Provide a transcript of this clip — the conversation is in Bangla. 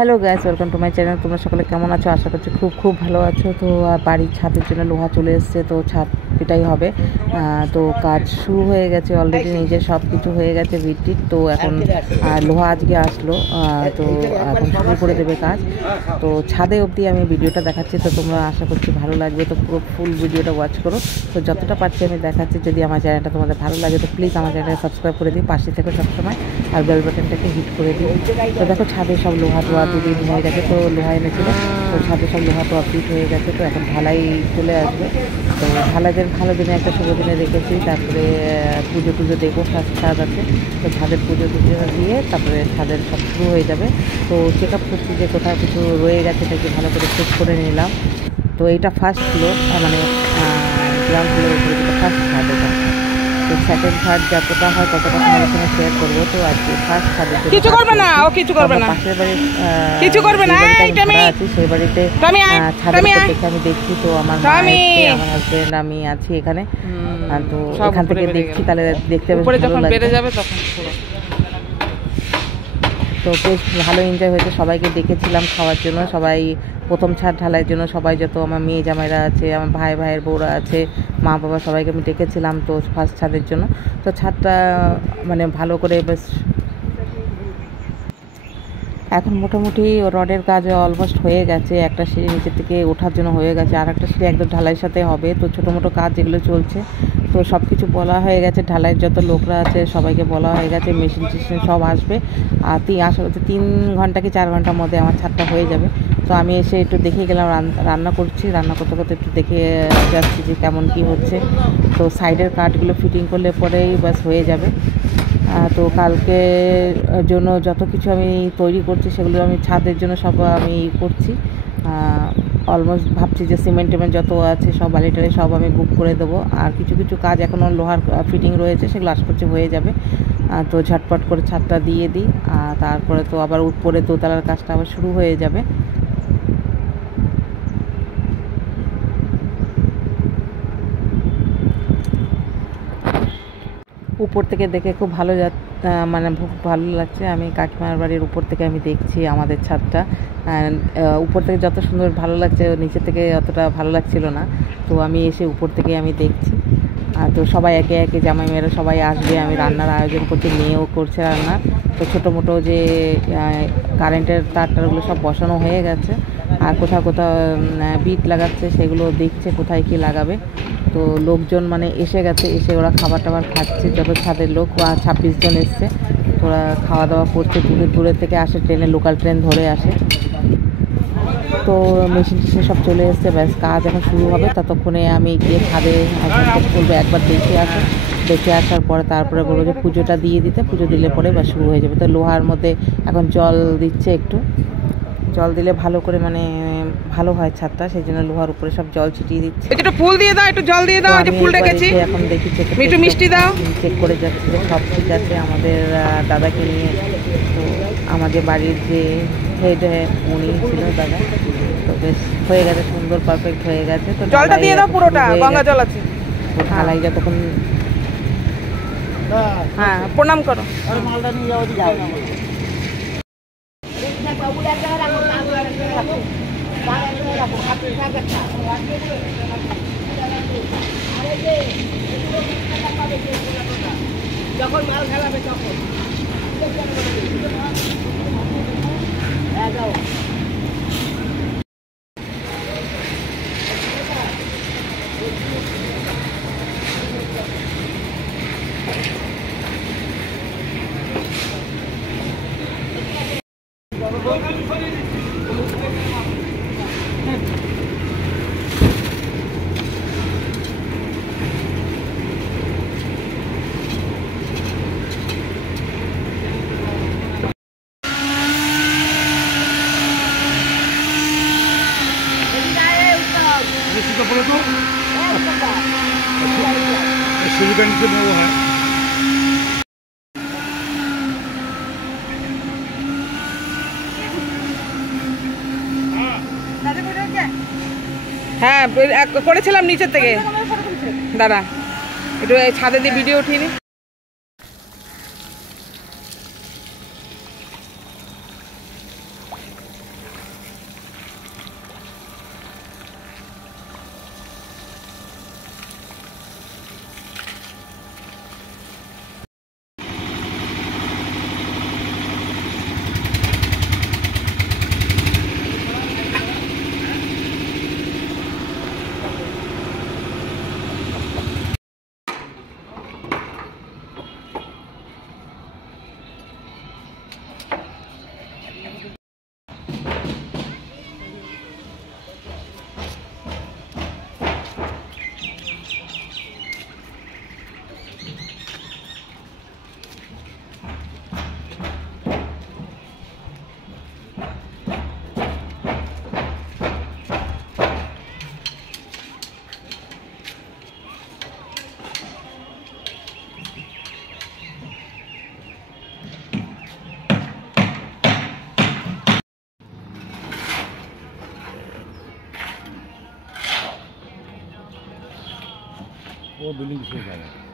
Hello guys, welcome to my channel. তোমরা সকলে কেমন আছো? আশা করছি খুব খুব ভালো আছো। তো বাড়ির ছাদের জন্য লোহা চলে এসছে, তো ছাদ এটাই হবে। তো কাজ শুরু হয়ে গেছে অলরেডি, নিজের সব কিছু হয়ে গেছে ভিত্তিক। তো এখন লোহা আজকে আসলো, তো এখন শুরু করে দেবে কাজ। তো ছাদে অবধি আমি ভিডিওটা দেখাচ্ছি, তো তোমরা আশা করছি ভালো লাগবে। তো পুরো ফুল ভিডিওটা ওয়াচ করো। তো যতটা পারছি আমি দেখাচ্ছি। যদি আমার চ্যানেলটা তোমাদের ভালো লাগে তো প্লিজ আমার চ্যানেলটা সাবস্ক্রাইব করে দিই, পাশে থেকে সবসময়, আর বেল বাটনটাকে হিট করে দিই। তো দেখো ছাদে সব লোহা টোয়া দুদিন হয়ে গেছে, তো লোহা এনেছিল, তো ছাদে সব লোহা টোয়া ফিট হয়ে গেছে। তো এখন ঢালাই চলে আসবে। তো ঢালাইদের ভালো দিনে একটা শুভ দিনে রেখেছি। তারপরে পুজো টুজো দেখবো, ছাদ আছে, তো ছাদের পুজো টুজো দিয়ে তারপরে ছাদের সব শুরু হয়ে যাবে। তো চেক আপ করছি যে কোথাও কিছু রয়ে গেছে নাকি, ভালো করে চেক করে নিলাম। তো এইটা ফার্স্ট ফ্লোর, মানে গ্রাউন্ড ফ্লোরের উপরে যেটা ফার্স্ট ছাদ এটা। তো সেকেন্ড থার্ড যতটা হয় ততটা তোমাদের সঙ্গে শেয়ার করবো। তো আজকে ফার্স্ট ছাদের জন্য কিছু করবে না, ও কিছু করবে না, পাশের বাড়ির কিছু করবে না, আছি সেই বাড়িতে ছাদের উপর দেখে আমি দেখছি। তো আমার মা এসে, আমার হাজবেন্ড, আমি আছি এখানে। তো এখান থেকে দেখছি, তাহলে দেখতে বেড়ে যাবে তখন। তো বেশ ভালো এনজয় হয়েছে, সবাইকে ডেকেছিলাম খাওয়ার জন্য। সবাই প্রথম ছাদ ঢালাইয়ের জন্য সবাই, যত আমার মেয়ে জামাইরা আছে, আমার ভাইয়ের বউরা আছে, মা বাবা, সবাইকে আমি ডেকেছিলাম তো ফার্স্ট ছাদের জন্য। তো ছাদটা মানে ভালো করে বেশ এখন মোটামুটি রডের কাজ অলমোস্ট হয়ে গেছে। একটা সিঁড়ি নিচের থেকে ওঠার জন্য হয়ে গেছে, আর একটা সিঁড়ি একদম ঢালাইয়ের সাথে হবে। তো ছোটো মোটো কাজ যেগুলো চলছে, তো সব কিছু বলা হয়ে গেছে। ঢালাইয়ের যত লোকরা আছে সবাইকে বলা হয়ে গেছে, মেশিন টেশিন সব আসবে। আর আশা করছি 3 ঘন্টা কি 4 ঘন্টার মধ্যে আমার ছাদটা হয়ে যাবে। তো আমি এসে একটু দেখে গেলাম, রান্না করছি, রান্না করতে করতে একটু দেখে যাচ্ছি যে কেমন কি হচ্ছে। তো সাইডের কাঠগুলো ফিটিং করলে পরেই বাস হয়ে যাবে। তো কালকে জন্য যত কিছু আমি তৈরি করছি সেগুলো আমি ছাদের জন্য সব আমি করছি। অলমোস্ট ভাবছি যে সিমেন্ট টিমেন্ট যত আছে সব বালিটারি সব আমি বুক করে দেবো। আর কিছু কিছু কাজ এখনও লোহার ফিটিং রয়েছে, সেগুলো আশা করছি হয়ে যাবে। তো ঝটপট করে ছাদটা দিয়ে দিই, তারপরে তো আবার উপরে দোতলার কাজটা আবার শুরু হয়ে যাবে। উপর থেকে দেখে খুব ভালো মানে খুব ভালো লাগছে। আমি কাকিমার বাড়ির উপর থেকে আমি দেখছি আমাদের ছাদটা। উপর থেকে যত সুন্দর ভালো লাগছে, নিচে থেকে অতটা ভালো লাগছিল না। তো আমি এসে উপর থেকে আমি দেখছি। তো সবাই একে একে জামাই মেয়েরা সবাই আসবে, আমি রান্নার আয়োজন করছি, মেয়েও করছে রান্না। তো ছোটো মোটো যে কারেন্টের তারটারগুলো সব বসানো হয়ে গেছে, আর কোথাও কোথাও বিট লাগাচ্ছে, সেগুলো দেখছে কোথায় কি লাগাবে। তো লোকজন মানে এসে গেছে, এসে ওরা খাবার টাবার খাচ্ছে, যত ছাদের লোক 26 জন এসছে। তো ওরা খাওয়া দাওয়া করছে, দূরের থেকে আসে, ট্রেনে লোকাল ট্রেন ধরে আসে। তো মেশিন টেশিন সব চলে এসছে, ব্যাস কাজ এখন শুরু হবে। ততক্ষণে আমি গিয়ে ছাদে বলবো একবার দেখে আসার পরে তারপরে বলবো যে পুজোটা দিয়ে দিতে, পুজো দিলে পরে বা শুরু হয়ে যাবে। তো লোহার মধ্যে এখন জল দিচ্ছে, একটু জল দিলে ভালো করে মানে ভালো হয় ছাদটা, সেই জন্য লোহার উপরে সব জল ছিটিয়ে দিচ্ছে। একটু ফুল দিয়ে দাও, একটু জল দিয়ে দাও, একটু ফুল রেখেছি এখন দেখি একটু মিষ্টি দাও, চেক করে যাচ্ছে যে সব ঠিক আছে আমাদের দাদাকে নিয়ে। তো আমাদের বাড়ির যে হেড উনি ছিল দাদা, তো বেশ হয়ে গেছে, সুন্দর পারফেক্ট হয়ে গেছে। তো জলটা দিয়ে দাও, পুরোটা গঙ্গা জল আছে। তো ঢালাই যতক্ষণ, হ্যাঁ প্রণাম করো। যখন মাল খেলাবে তখন সুবিধা নিতে নেওয়া হয়। হ্যাঁ করেছিলাম নিচের থেকে। দাঁড়া একটু ছাদে দিয়ে ভিডিও উঠিয়ে নি। ও বিল্ডিং শেষ হবে